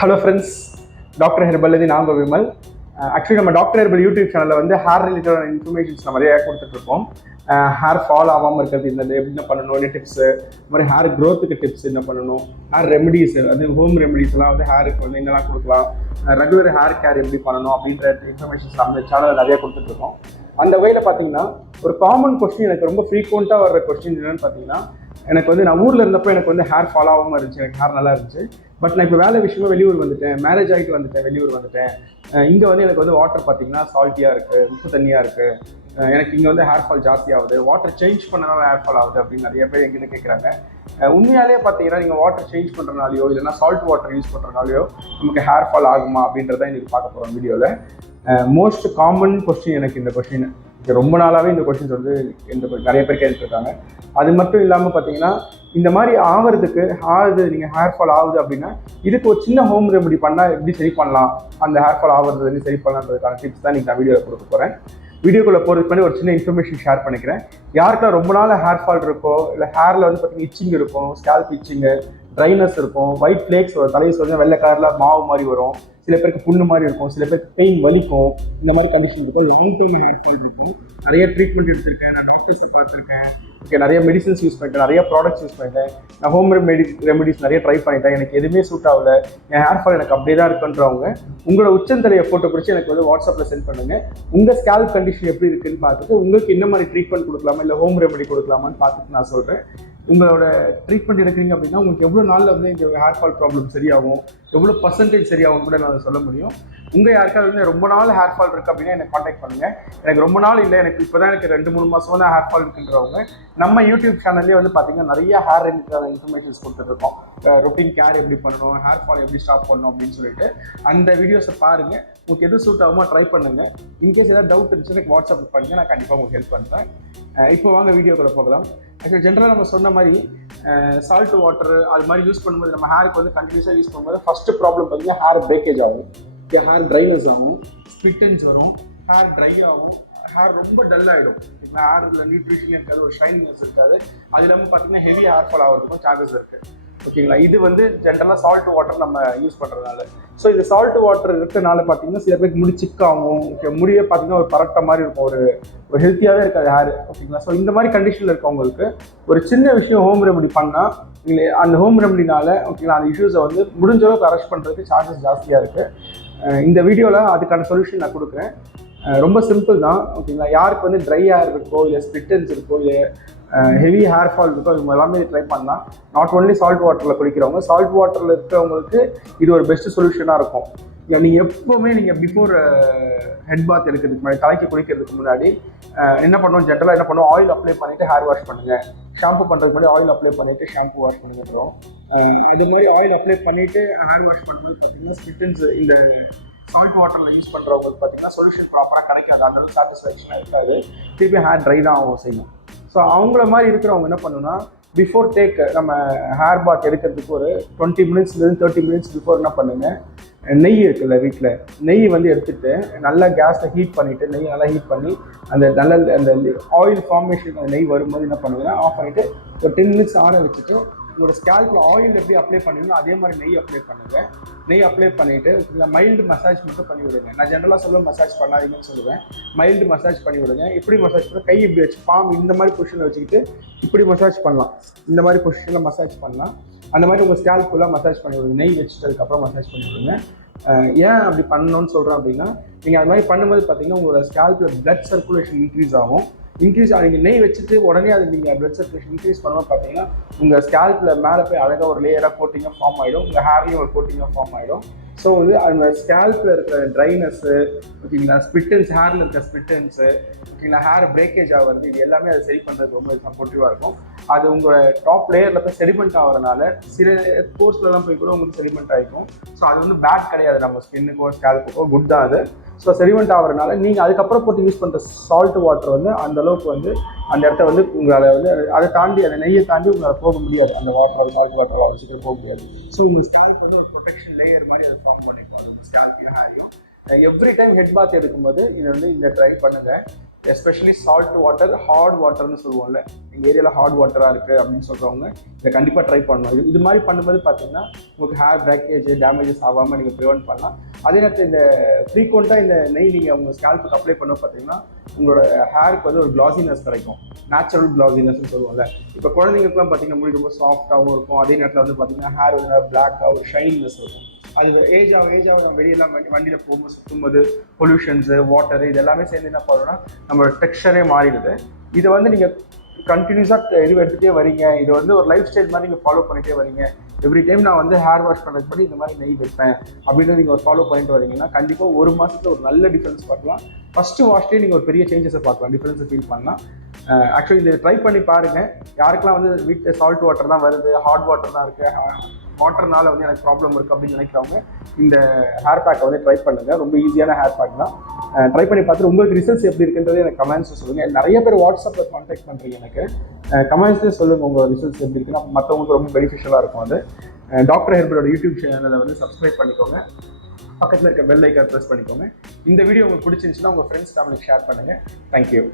Hello friends, Dr Herbal இது நான் Vimal. Actually நம்ம டாக்டர் ஹெர்பல் யூடியூப் சேனலில் வந்து ஹேர் ரிலேட்டடான இன்ஃபர்மேஷன்ஸ் நம்ம நிறைய கொடுத்துட்ருக்கோம். ஹேர் ஃபால் ஆகாமல் இருக்கிறது என்னது, என்ன பண்ணணும், என்ன டிப்ஸு, இந்த மாதிரி ஹேர் க்ரோத்துக்கு டிப்ஸ் என்ன பண்ணணும், ஹேர் ரெமடிஸ், அது ஹோம் ரெமடிஸ்லாம் வந்து ஹேருக்கு வந்து என்னெல்லாம் கொடுக்கலாம், ரெகுலர் ஹேர் கேர் எப்படி பண்ணணும் அப்படின்ற இன்ஃபர்மேஷன்ஸ் நம்ம சேனலில் நிறைய கொடுத்துட்ருக்கோம். அந்த வகையில் பார்த்தீங்கன்னா ஒரு காமன் கொஸ்டின், எனக்கு ரொம்ப ஃப்ரீக்வெண்ட்டாக வர்ற கொஸ்டின் என்னென்னு பார்த்தீங்கன்னா, எனக்கு வந்து நான் ஊரில் இருந்தப்போ எனக்கு வந்து ஹேர் ஃபால் ஆகாமல் இருந்துச்சு, எனக்கு ஹேர் நல்லா இருந்துச்சு. பட் நான் இப்போ வேலை விஷயமா வெளியூர் வந்துட்டேன், மேரேஜ் ஆகிட்டு வந்துட்டேன், வெளியூர் வந்துட்டேன். இங்கே வந்து எனக்கு வந்து வாட்டர் பார்த்தீங்கன்னா சால்ட்டியாக இருக்குது, உப்பு தண்ணியாக இருக்குது, எனக்கு இங்கே வந்து ஹேர் ஃபால் ஜாஸ்தியாகுது, வாட்டர் சேஞ்ச் பண்ணனால ஹேர் ஃபால் ஆகுது அப்படின்னு நிறைய பேர் எங்கிட்ட கேட்குறாங்க. உண்மையாலே பார்த்தீங்கன்னா நீங்கள் வாட்டர் சேஞ்ச் பண்ணுறனாலையோ இல்லைனா சால்ட் வாட்டர் யூஸ் பண்ணுறனாலையோ நமக்கு ஹேர் ஃபால் ஆகுமா அப்படின்றத இன்றைக்கி பார்க்க போகிறோம் வீடியோவில். மோஸ்ட் காமன் கொஸ்டின் எனக்கு இந்த கொஸ்டின், ரொம்ப நாளாகவே இந்த கொஸ்டின்ஸ் வந்து நிறைய பேர் கேட்டுருக்காங்க. அது மட்டும் இல்லாமல் பார்த்தீங்கன்னா இந்த மாதிரி ஆகிறதுக்கு நீங்கள் ஹேர் ஃபால் ஆகுது அப்படின்னா இதுக்கு ஒரு சின்ன ஹோம் ரெமெடி பண்ணால் எப்படி சரி பண்ணலாம், அந்த ஹேர் ஃபால் ஆகிறது வந்து சரி பண்ணலான்றதுக்கான டிப்ஸ் தான் நான் வீடியோவில் கொடுக்க போகிறேன். வீடியோக்குள்ளே போகிறதுக்கு பண்ணி ஒரு சின்ன இன்ஃபர்மேஷன் ஷேர் பண்ணிக்கிறேன். யாருக்கெல்லாம் ரொம்ப நாள் ஹேர் ஃபால் இருக்கோ, இல்லை ஹேரில் வந்து பார்த்தீங்கன்னா இச்சிங் இருக்கும், ஸ்கேல்ப் இச்சிங்கு, ட்ரைனஸ் இருக்கும், ஒயிட் ஃப்ளேக்ஸ் வரும், தலையை சொல்லுங்கள் வெள்ளை கலரில் மாவு மாதிரி வரும், சில பேருக்கு புண்ணு மாதிரி இருக்கும், சில பேருக்கு பெயின் வலிக்கும், இந்த மாதிரி கண்டிஷன் இருக்கும். லாங் டைம் ஹேர் ஃபால் இருக்கும். நிறைய ட்ரீட்மெண்ட் எடுத்திருக்கேன், நான் டாக்டர்ஸை பார்த்துருக்கேன், ஓகே, நிறைய மெடிசன்ஸ் யூஸ் பண்ணிட்டேன், நிறைய ப்ராடக்ட்ஸ் யூஸ் பண்ணிட்டேன், நான் ஹோம் ரெமெடிஸ் நிறைய ட்ரை பண்ணிட்டேன், எனக்கு எதுவுமே சூட் ஆகலை, என் ஹேர் ஃபால் எனக்கு அப்படியே தான் இருக்குன்றவங்க உங்களோட உச்சந்தலையை ஃபோட்டோ பிடிச்சி எனக்கு வந்து வாட்ஸ்அப்பில் சென்ட் பண்ணுங்கள். உங்கள் ஸ்கேல்ப் கண்டிஷன் எப்படி இருக்குன்னு பார்த்துட்டு உங்களுக்கு என்ன மாதிரி ட்ரீட்மெண்ட் கொடுக்கலாமா இல்லை ஹோம் ரெமெடி கொடுக்கலாமான்னு பார்த்துட்டு நான் சொல்கிறேன். உங்களோட ட்ரீட்மெண்ட் எடுக்கிறீங்க அப்படின்னா உங்களுக்கு எவ்வளோ நாளில் வந்து இந்த ஹேர் ஃபால் ப்ராப்ளம் சரியாகும், எவ்வளோ பர்சன்டேஜ் சரியாகும் கூட நான் சொல்ல முடியும். உங்கள் யாருக்காவது வந்து ரொம்ப நாள் ஹேர் ஃபால் இருக்குது அப்படின்னா எனக்கு காண்டாக்ட் பண்ணுங்கள். எனக்கு ரொம்ப நாள் இல்லை, எனக்கு இப்போ தான் எனக்கு 2-3 மாதமாக தான் ஹேர் ஃபால் இருக்குன்றவங்க நம்ம யூடியூப் சேனல்லே வந்து பார்த்தீங்கன்னா நிறைய ஹேர் ரிலேட்டடான இன்ஃபர்மேஷன்ஸ் கொடுத்துட்ருக்கோம். ரொட்டீன் கேர் எப்படி பண்ணணும், ஹேர் ஃபால் எப்படி ஸ்டாப் பண்ணணும் அப்படின்னு சொல்லிட்டு அந்த வீடியோஸை பாருங்கள். உங்களுக்கு எது சூட் ஆகுமோ ட்ரை பண்ணுங்கள். இன்கேஸ் ஏதாவது டவுட் இருந்துச்சு எனக்கு வாட்ஸ்அப் பண்ணுங்கள், நான் கண்டிப்பாக உங்களுக்கு ஹெல்ப் பண்ணுறேன். இப்போ வாங்க வீடியோக்குள்ளே போகலாம். ஆக்சுவலி ஜென்ரலாக நம்ம சொன்ன மாதிரி சால்ட் வாட்டர் அது மாதிரி யூஸ் பண்ணும்போது நம்ம ஹேருக்கு வந்து கண்டினியூஸாக யூஸ் பண்ணும்போது ஃபஸ்ட்டு ப்ராப்ளம் பார்த்தீங்கன்னா ஹேர் பிரேக்கேஜ் ஆகும், ஹேர் ட்ரைனஸ் ஆகும், ஸ்பிட்டன்ஸ் வரும், ஹேர் ட்ரை ஆகும், ஹேர் ரொம்ப டல் ஆகிடும். ஹேரில் நியூட்ரிஷன் இருக்காது, ஒரு ஷைனிங்னஸ் இருக்காது. அது இல்லாமல் பார்த்தீங்கன்னா ஹெவி ஹேர் ஃபால் ஆகிறதுக்கும் சான்சஸ் இருக்குது. ஓகேங்களா, இது வந்து ஜென்ரலாக சால்ட் வாட்டர் நம்ம யூஸ் பண்ணுறதுனால. ஸோ இது சால்ட் வாட்டர் இருக்கிறதுனால பார்த்தீங்கன்னா சில பேருக்கு முடி சிக்காகும், ஓகே, முடியே பார்த்தீங்கன்னா ஒரு பரட்ட மாதிரி இருக்கும், ஒரு ஹெல்த்தியாகவே இருக்காது ஹேர். ஓகேங்களா, ஸோ இந்த மாதிரி கண்டிஷனில் இருக்கவங்களுக்கு ஒரு சின்ன விஷயம் ஹோம் ரெமெடி பண்ணால் இல்லை அந்த ஹோம் ரெமெடினால ஓகேங்களா அந்த இஷ்யூஸை வந்து முடிஞ்ச அளவுக்கு அரெஸ்ட் பண்ணுறதுக்கு சான்சஸ் ஜாஸ்தியாக இருக்குது. இந்த வீடியோவில் அதுக்கான சொல்யூஷன் நான் கொடுக்குறேன். ரொம்ப சிம்பிள் தான். ஓகேங்களா, யாருக்கு வந்து ட்ரை ஹேர் இருக்கோ இல்லை ஸ்பிட்டன்ஸ் இருக்கோ இல்லை ஹெவி ஹேர் ஃபால் இருக்கோ இவங்க எல்லாமே ட்ரை பண்ணலாம். நாட் ஓன்லி சால்ட் வாட்டரில் குளிக்கிறவங்க, சால்ட் வாட்டரில் இருக்கிறவங்களுக்கு இது ஒரு பெஸ்ட் சொல்யூஷனாக இருக்கும். நீங்கள் எப்போவுமே நீங்கள் பிஃபோர் ஹெட் பாத் எடுக்கிறதுக்கு முன்னாடி, தலைக்கு குளிக்கிறதுக்கு முன்னாடி என்ன பண்ணுவோம், ஜென்ரலாக என்ன பண்ணுவோம், ஆயில் அப்ளை பண்ணிவிட்டு ஹேர் வாஷ் பண்ணுங்கள். ஷாம்பு பண்ணுறதுக்கு முன்னாடி ஆயில் அப்ளை பண்ணிவிட்டு ஷாம்பு வாஷ் பண்ணிக்கிறோம். அது மாதிரி ஆயில் அப்ளை பண்ணிவிட்டு ஹேர் வாஷ் பண்ணும்போது பார்த்தீங்கன்னா ஸ்பிட்டன்ஸ் இந்த சால்ட் வாட்டரில் யூஸ் பண்ணுறவங்களுக்கு பார்த்தீங்கன்னா சொல்யூஷன் ப்ராப்பராக கிடைக்காது, அதனால சாட்டிஸ்ஃபேக்ஷனாக இருக்காது, திருப்பி ஹேர் ட்ரை தான் ஆகும் செய்யும். ஸோ அவங்கள மாதிரி இருக்கிறவங்க என்ன பண்ணணும்னா பிஃபோர் டேக் நம்ம ஹேர் பாத் எடுக்கிறதுக்கு ஒரு 20 மினிட்ஸ்லேருந்து 30 மினிட்ஸ் பிஃபோர் என்ன பண்ணுங்கள், நெய் இருக்குல்ல வீட்டில், நெய் வந்து எடுத்துகிட்டு நல்லா கேஸை ஹீட் பண்ணிவிட்டு, நெய் நல்லா ஹீட் பண்ணி அந்த ஆயில் ஃபார்மேஷன் அந்த நெய் வரும்போது என்ன பண்ணுங்கன்னா ஆஃப் பண்ணிவிட்டு ஒரு 10 மினிட்ஸ் ஆன வச்சுட்டு உங்களோட ஸ்கேல்பில் ஆயில் எப்படி அப்ளை பண்ணுவீங்களோ அதே மாதிரி நெய் அப்ளை பண்ணுங்கள். நெய் அப்ளை பண்ணிவிட்டு இல்லை மைல்டு மசாஜ் மட்டும் பண்ணி விடுங்க. நான் ஜென்ரலாக சொல்ல மசாஜ் பண்ணாதீங்கன்னு சொல்லுவேன். மைல்டு மசாஜ் பண்ணி விடுங்க. எப்படி மசாஜ் பண்ண, கை இப்படி வச்சு பாம் இந்த மாதிரி பொசிஷனில் வச்சுக்கிட்டு இப்படி மசாஜ் பண்ணலாம், இந்த மாதிரி பொசிஷனில் மசாஜ் பண்ணலாம். அந்த மாதிரி உங்கள் ஸ்கேல்ப் ஃபுல்லாக மசாஜ் பண்ணி விடுங்க. நெய் வச்சுட்டதுக்கப்புறம் மசாஜ் பண்ணி விடுங்க. ஏன் அப்படி பண்ணணும்னு சொல்கிறேன் அப்படின்னா, நீங்கள் அது மாதிரி பண்ணும்போது பார்த்தீங்கன்னா உங்களோட ஸ்கேல்பில் பிளட் சர்க்குலேஷன் இன்க்ரீஸ் ஆகும். நீங்கள் நெய் வச்சுட்டு உடனே அது நீங்கள் பிளட் சர்க்குலேஷன் இன்க்ரீஸ் பண்ணும்போது பார்த்தீங்கன்னா உங்கள் ஸ்கேல்பில் மேலே போய் அழகாக ஒரு லேயராக கோட்டிங்காக ஃபார்ம் ஆகிடும், உங்கள் ஹேர்லேயும் ஒரு கோட்டிங்காக ஃபார்ம் ஆகிடும். ஸோ வந்து அந்த ஸ்கேல்பில் இருக்கிற ட்ரைனஸ்ஸு, ஓகேங்களா, ஸ்பிட்டன்ஸ், ஹேரில் இருக்கிற ஸ்பிட்டன்ஸு, ஓகேங்களா, ஹேர் பிரேக்கேஜ் ஆகிறது, இது எல்லாமே அதை சரி பண்ணுறது ரொம்ப சப்போர்ட்டிவாக இருக்கும். அது உங்களோட டாப் லேயரில் போய் செடிமெண்ட் ஆகிறதுனால சில கோர்ஸ்லலாம் போய் கூட உங்களுக்கு செடிமெண்ட் ஆகிக்கும். ஸோ அது வந்து பேட் கிடையாது, நம்ம ஸ்கின்னுக்கோ ஸ்கேல்ப்புக்கோ குட் தான் அது. ஸோ செடிமெண்ட் ஆகிறதுனால நீங்கள் அதுக்கப்புறம் போட்டு யூஸ் பண்ணுற சால்ட் வாட்டர் வந்து அந்தளவுக்கு வந்து அந்த இடத்த வந்து உங்களால் வந்து அதை தாண்டி அந்த நெய்யை தாண்டி உங்களால் போக முடியாது, அந்த வாட்டர் சால்ட் வாட்டர் அவசியம் போக முடியாது. ஸோ உங்கள் ஸ்கேல்ப் வந்து ஒரு ப்ரொடெக்ஷன் லேயர் மாதிரி அதை ஃபார்ம் பண்ணிக்கும், அது ஸ்கேல்ப்பையும் ஹேரையும். எவ்ரி டைம் ஹெட் பாத் எடுக்கும்போது இதை வந்து இந்த ட்ரை பண்ணுங்கள். எஸ்பெஷலி சால்ட் வாட்டர், ஹார்ட் வாட்டர்னு சொல்லுவோம்ல, எங்கள் ஏரியாவில் ஹார்ட் வாட்டராக இருக்குது அப்படின்னு சொல்கிறவங்க இதை கண்டிப்பாக ட்ரை பண்ணணும். இது மாதிரி பண்ணும்போது பார்த்தீங்கன்னா உங்களுக்கு ஹேர் பிரேக்கேஜ், டேமேஜஸ் ஆகாமல் நீங்கள் ப்ரிவென்ட் பண்ணலாம். அதே நேரத்தில் இந்த ஃப்ரீக்வெண்ட்டாக இந்த நெய் நீங்கள் உங்கள் ஸ்கேல்ப்புக்கு அப்ளை பண்ண பார்த்தீங்கன்னா உங்களோட ஹேருக்கு வந்து ஒரு கிளாசினஸ் கிடைக்கும், நேச்சுரல் கிளாசினஸ்ன்னு சொல்லுவோம்ல. இப்போ குழந்தைங்களுக்குலாம் பார்த்தீங்கன்னா முடி ரொம்ப சாஃப்டாகவும் இருக்கும், அதே நேரத்தில் வந்து பார்த்தீங்கன்னா ஹேர் வந்து பிளாக்காக ஒரு ஷைனிங்னஸ் இருக்கும். அது ஏஜ் ஆகும் வெளியெல்லாம் வண்டியில் போகும்போது சுற்றும்போது பொல்யூஷன்ஸு, வாட்டரு இது எல்லாமே சேர்ந்து என்ன பண்ணணும்னா நம்மளோட டெக்ஸ்சரே மாறிடுது. இதை வந்து நீங்கள் கண்டினியூஸாக இது எடுத்துகிட்டே வரீங்க, இது வந்து ஒரு லைஃப் ஸ்டைல் மாதிரி நீங்கள் ஃபாலோ பண்ணிகிட்டே வரீங்க. எவ்ரி டைம் நான் வந்து ஹேர் வாஷ் பண்ணுறதுக்கு படி இந்த மாதிரி நெய் வைப்பேன் அப்படின்னு நீங்கள் ஒரு ஃபாலோ பண்ணிட்டு வரீங்கன்னா கண்டிப்பாக ஒரு மாதத்தில் ஒரு நல்ல டிஃப்ரென்ஸ் பார்க்கலாம். ஃபஸ்ட்டு வாஷ்லேயே நீங்கள் ஒரு பெரிய சேஞ்சஸை பார்க்கலாம், டிஃப்ரென்ஸை ஃபீல் பண்ணலாம். ஆக்சுவலி இதை ட்ரை பண்ணி பாருங்கள். யாருக்கெல்லாம் வந்து வீட்டில் சால்ட் வாட்டர் தான் வருது, ஹாட் வாட்டர் தான் இருக்குது, வாட்டர்னால வந்து எனக்கு ப்ராப்ளம் இருக்குது அப்படின்னு நினைக்கிறவங்க இந்த ஹேர் பேக்கை வந்து ட்ரை பண்ணுங்கள். ரொம்ப ஈஸியான ஹேர் பேக் தான். ட்ரை பண்ணி பார்த்துட்டு உங்களுக்கு ரிசல்ட்ஸ் எப்படி இருக்குன்றது எனக்கு கமெண்ட்ஸில் சொல்லுங்கள். நிறைய பேர் வாட்ஸ்அப்பில் கான்டாக்ட் பண்ணுறீங்க, எனக்கு கமெண்ட்ஸ்லேயே சொல்லுங்கள் உங்கள் ரிசல்ட்ஸ் எப்படி இருக்குன்னா மற்றவங்களுக்கு ரொம்ப பெனிஃபிஷியலாக இருக்கும். அது டாக்டர் ஹெர்பலோட யூடியூப் சேனலை வந்து சப்ஸ்கிரைப் பண்ணிக்கோங்க, பக்கத்தில் இருக்க பெல் ஐக்கான் ப்ரெஸ் பண்ணிக்கோங்க. இந்த வீடியோ உங்களுக்கு பிடிச்சிருந்துச்சுன்னா உங்கள் ஃப்ரெண்ட்ஸ் ஃபேமிலிக்கு ஷேர் பண்ணுங்கள். தேங்க்யூ.